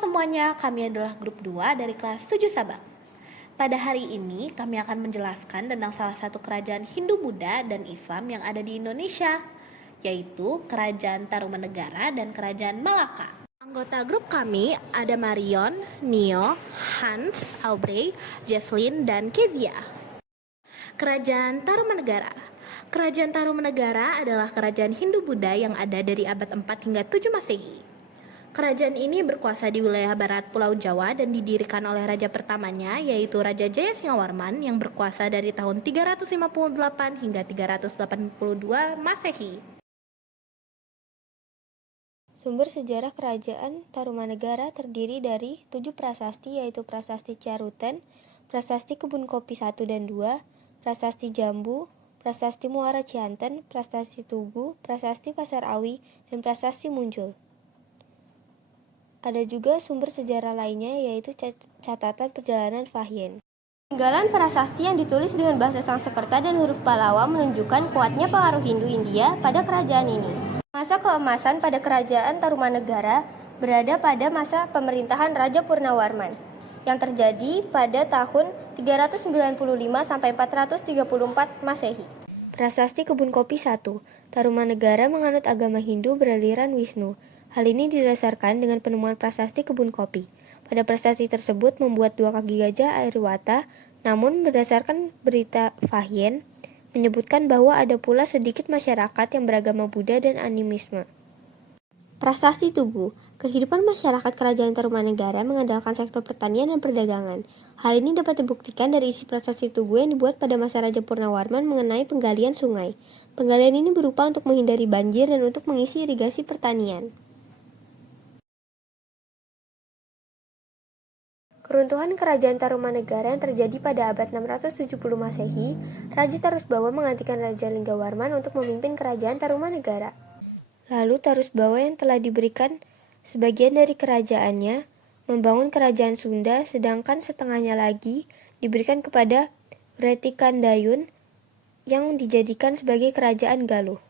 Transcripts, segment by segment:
semuanya, kami adalah grup 2 dari kelas 7 Sabang. Pada hari ini kami akan menjelaskan tentang salah satu kerajaan Hindu Buddha dan Islam yang ada di Indonesia, yaitu Kerajaan Tarumanegara dan Kerajaan Malaka. Anggota grup kami ada Marion, Nio, Hans, Aubrey, Jesslyn, dan Kezia. Kerajaan Tarumanegara. Kerajaan Tarumanegara adalah kerajaan Hindu Buddha yang ada dari abad 4 hingga 7 Masehi. Kerajaan ini berkuasa di wilayah barat Pulau Jawa dan didirikan oleh raja pertamanya, yaitu Raja Jayasingawarman yang berkuasa dari tahun 358 hingga 382 Masehi. Sumber sejarah Kerajaan Tarumanegara terdiri dari 7 prasasti, yaitu Prasasti Caruten, Prasasti Kebun Kopi 1 dan 2, Prasasti Jambu, Prasasti Muara Cianten, Prasasti Tugu, Prasasti Pasar Awi, dan Prasasti Muncul. Ada juga sumber sejarah lainnya, yaitu catatan perjalanan Fahyen. Peninggalan prasasti yang ditulis dengan bahasa Sanskerta dan huruf Pallawa menunjukkan kuatnya pengaruh Hindu India pada kerajaan ini. Masa keemasan pada kerajaan Tarumanegara berada pada masa pemerintahan Raja Purnawarman yang terjadi pada tahun 395 sampai 434 Masehi. Prasasti Kebun Kopi 1. Tarumanegara menganut agama Hindu beraliran Wisnu. Hal ini didasarkan dengan penemuan prasasti kebun kopi. Pada prasasti tersebut membuat 2 kaki gajah Airawata, namun berdasarkan berita Fahyen, menyebutkan bahwa ada pula sedikit masyarakat yang beragama Buddha dan animisme. Prasasti Tugu. Kehidupan masyarakat kerajaan Tarumanegara mengandalkan sektor pertanian dan perdagangan. Hal ini dapat dibuktikan dari isi prasasti Tugu yang dibuat pada masa Raja Purnawarman mengenai penggalian sungai. Penggalian ini berupa untuk menghindari banjir dan untuk mengisi irigasi pertanian. Keruntuhan Kerajaan Tarumanegara yang terjadi pada abad 670 Masehi, Raja Tarusbawa menggantikan Raja Linggawarman untuk memimpin Kerajaan Tarumanegara. Lalu Tarusbawa yang telah diberikan sebagian dari kerajaannya membangun Kerajaan Sunda, sedangkan setengahnya lagi diberikan kepada Wretikandayun yang dijadikan sebagai Kerajaan Galuh.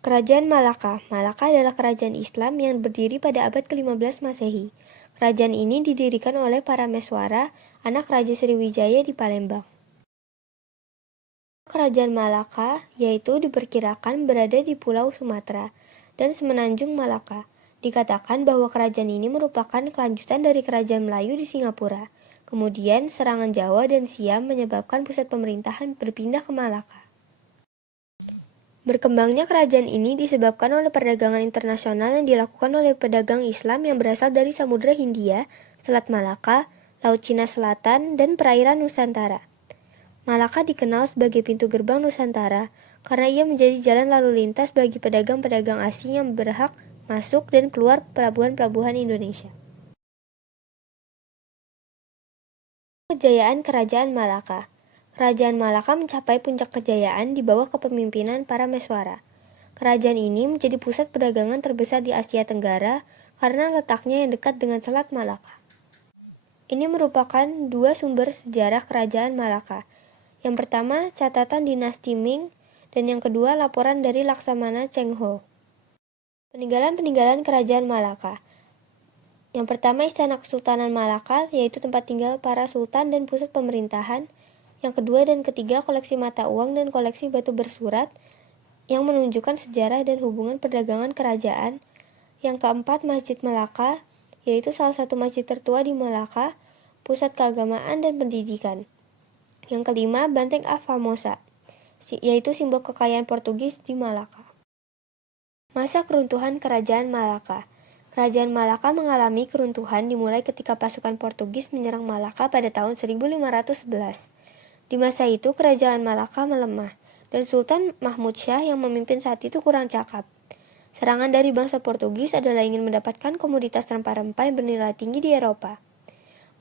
Kerajaan Malaka. Malaka adalah kerajaan Islam yang berdiri pada abad ke-15 Masehi. Kerajaan ini didirikan oleh Parameswara, anak Raja Sriwijaya di Palembang. Kerajaan Malaka, yaitu diperkirakan berada di Pulau Sumatera dan Semenanjung Malaka. Dikatakan bahwa kerajaan ini merupakan kelanjutan dari kerajaan Melayu di Singapura. Kemudian serangan Jawa dan Siam menyebabkan pusat pemerintahan berpindah ke Malaka. Berkembangnya kerajaan ini disebabkan oleh perdagangan internasional yang dilakukan oleh pedagang Islam yang berasal dari Samudra Hindia, Selat Malaka, Laut Cina Selatan, dan perairan Nusantara. Malaka dikenal sebagai pintu gerbang Nusantara karena ia menjadi jalan lalu lintas bagi pedagang-pedagang asing yang berhak masuk dan keluar pelabuhan-pelabuhan Indonesia. Kejayaan Kerajaan Malaka. Kerajaan Malaka mencapai puncak kejayaan di bawah kepemimpinan Parameswara. Kerajaan ini menjadi pusat perdagangan terbesar di Asia Tenggara karena letaknya yang dekat dengan Selat Malaka. Ini merupakan 2 sumber sejarah Kerajaan Malaka. Yang pertama, catatan dinasti Ming, dan yang kedua, laporan dari Laksamana Cheng Ho. Peninggalan-peninggalan Kerajaan Malaka. Yang pertama, Istana Kesultanan Malaka, yaitu tempat tinggal para sultan dan pusat pemerintahan. Yang kedua dan ketiga, koleksi mata uang dan koleksi batu bersurat yang menunjukkan sejarah dan hubungan perdagangan kerajaan. Yang keempat, Masjid Malaka, yaitu salah satu masjid tertua di Malaka, pusat keagamaan dan pendidikan. Yang kelima, Banteng a Famosa, yaitu simbol kekayaan Portugis di Malaka. Masa keruntuhan Kerajaan Malaka. Kerajaan Malaka mengalami keruntuhan dimulai ketika pasukan Portugis menyerang Malaka pada tahun 1511. Di masa itu, Kerajaan Malaka melemah, dan Sultan Mahmud Syah yang memimpin saat itu kurang cakap. Serangan dari bangsa Portugis adalah ingin mendapatkan komoditas rempah-rempah yang bernilai tinggi di Eropa.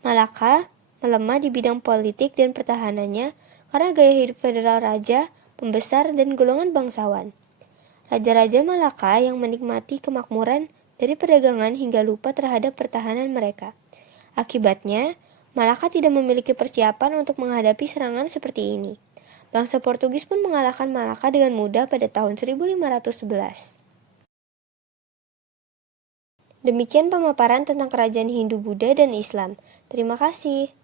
Malaka melemah di bidang politik dan pertahanannya karena gaya hidup federal raja, pembesar, dan golongan bangsawan. Raja-raja Malaka yang menikmati kemakmuran dari perdagangan hingga lupa terhadap pertahanan mereka. Akibatnya, Malaka tidak memiliki persiapan untuk menghadapi serangan seperti ini. Bangsa Portugis pun mengalahkan Malaka dengan mudah pada tahun 1511. Demikian pemaparan tentang kerajaan Hindu, Buddha, dan Islam. Terima kasih.